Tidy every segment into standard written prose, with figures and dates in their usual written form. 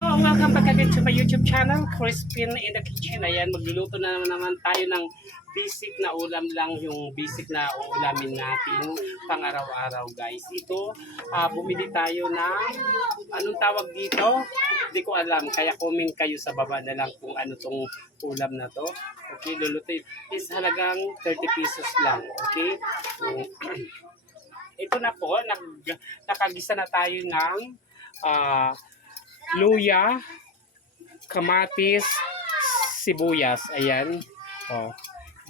Welcome back again to my YouTube channel, Crispin in the Kitchen. Ayan, magluluto na naman tayo ng basic na ulam lang, yung basic na ulamin natin pang araw-araw, guys. Ito, bumili tayo ng, anong tawag dito? Hindi ko alam, kaya comment kayo sa baba na lang kung ano tong ulam na to. Okay, luluto is halagang 30 pesos lang, okay? Ito na po, nakagisa na tayo ng luya, kamatis, sibuyas. Ayan. Oh.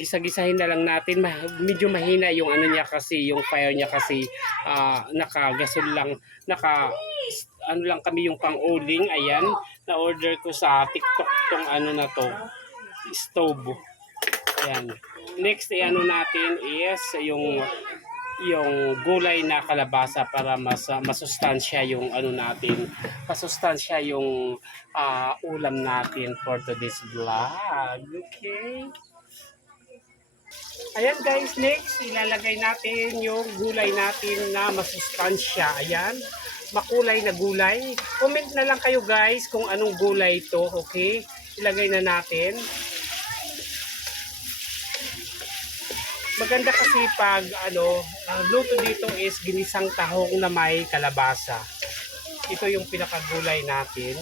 Gisa-gisahin na lang natin. Medyo mahina yung ano niya kasi, yung fire niya kasi naka-gasol lang, ano lang kami yung pang-uling. Ayan. Na-order ko sa TikTok tong ano na to, stove. Ayan. Next, ano natin is yung gulay na kalabasa para masustansya yung ano natin, masustansya yung ulam natin for today's vlog. Okay. Ayan guys, next ilalagay natin yung gulay natin na masustansya. Ayan, makulay na gulay. Comment na lang kayo guys kung anong gulay ito. Okay, ilagay na natin. Maganda kasi pag luto dito is ginisang tahong na may kalabasa. Ito yung pinakagulay natin.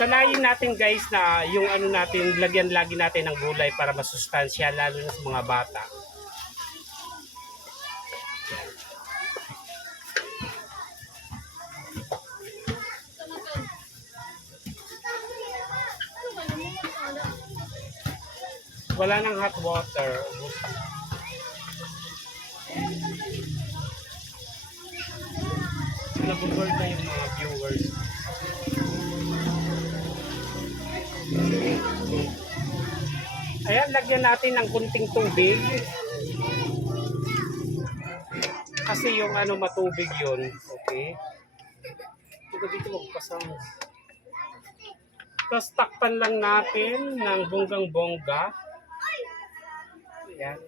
Sanayin natin guys na yung ano natin, lagyan lagi natin ng gulay para masustansya lalo na sa mga bata. Wala nang hot water. Nag-board na yung mga viewers. Ayan, lagyan natin ng kunting tubig. Kasi yung ano matubig yun. Okay. Dito magpasama. Tapos takpan lang natin ng bonggang-bongga. Ayan.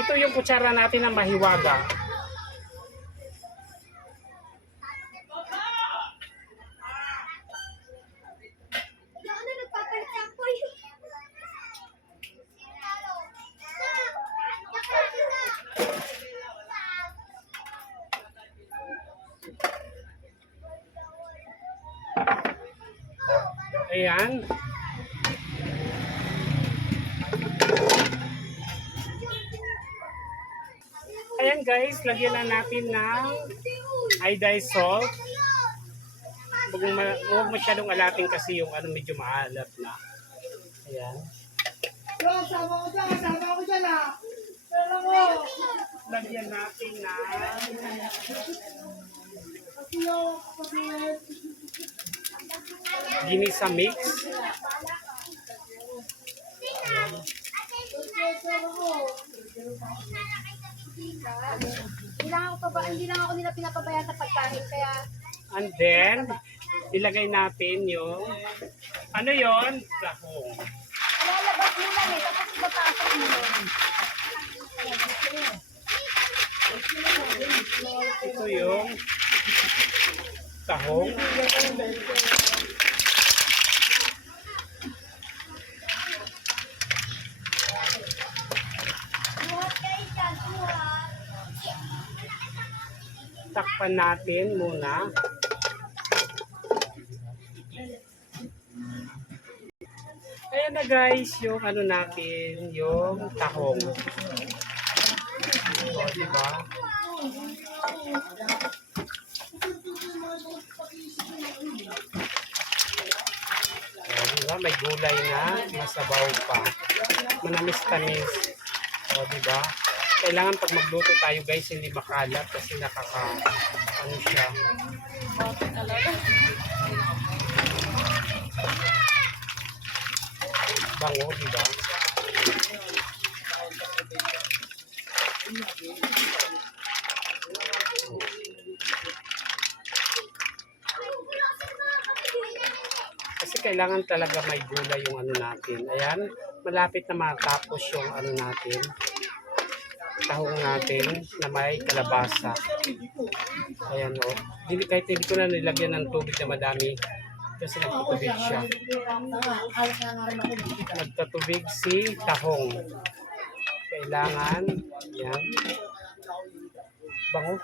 Ito yung kutsara natin ng mahiwaga. Ayan. Ayan guys, lagyan na natin ng iodized salt. Huwag masyadong alating kasi yung ano medyo maalat na. Ayan. Sama ko dyan ah. Lagyan natin na ginisa mix. Hindi lang ako nila pinapabayaan sa pagkain kaya And then ilagay natin yung ano yon? Lahong. lalabas mo lang eh tapos ipapasok mo. Ito yung tahong. Takpan natin muna. Ayan na guys, yung ano natin, yung tahong. O, diba? O, diba? May gulay na, masabaw pa. Manamis-tamis. O, diba? Kailangan pag magluto tayo guys, hindi makalat kasi ano siya. Bango, diba? Kasi kailangan talaga may gulay yung ano natin. Ayan, malapit na matapos yung ano natin, tahong natin na may kalabasa. Ayan o. Kahit hindi ko na nilagyan ng tubig na madami kasi nagtatubig siya. Nagtatubig si tahong. Kailangan, yan. Bango.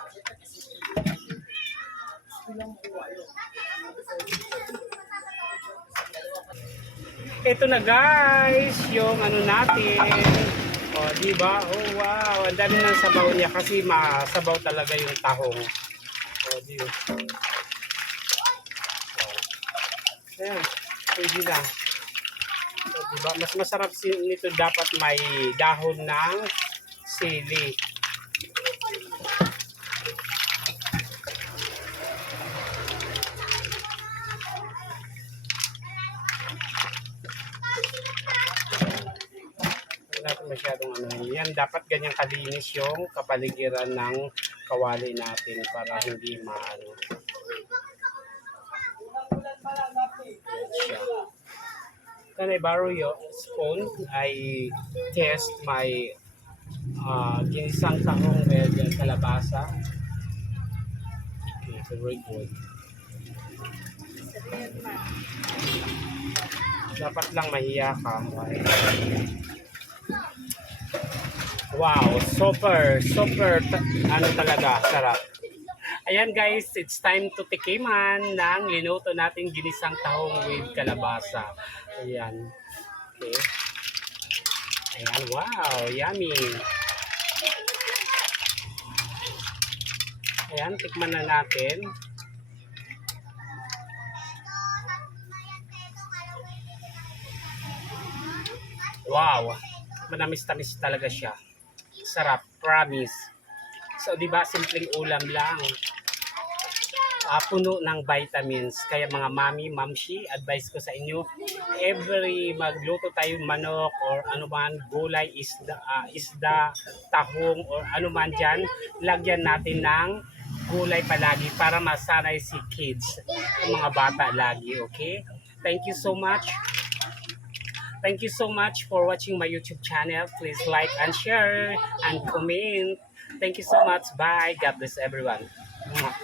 Ito na guys, yung ano natin. O, di ba? Oh, wow. Ang dami ng sabaw niya kasi masabaw talaga yung tahong. O, di ba? Ayan, pwede na. O, di ba? Mas masarap nito dapat may dahon ng sili. Natin masyadong ano yan, dapat ganyang kalinis yung kapaligiran ng kawali natin para hindi maano. Can I borrow your spoon? I test my ginisang tahong with kalabasa. Okay, so very good. Dapat lang mahiya ka. Wow, super ano talaga, sarap. Ayan guys, it's time to tikiman ng linuto natin ginisang tahong with kalabasa. Ayan. Okay. Ayan, wow, yummy. Ayan, tikman na natin. Wow, manamis-tamis talaga siya. Sarap, promise. So, di ba, simpleng ulam lang. Puno ng vitamins. Kaya mga mami, mamshi, advice ko sa inyo, every magluto tayo manok or anuman, gulay, isda, tahong, or anuman dyan, lagyan natin ng gulay palagi para masanay si kids, ang mga bata lagi, okay? Thank you so much. Thank you so much for watching my YouTube channel. Please like and share and comment. Thank you so much. Bye. God bless everyone. Mwah.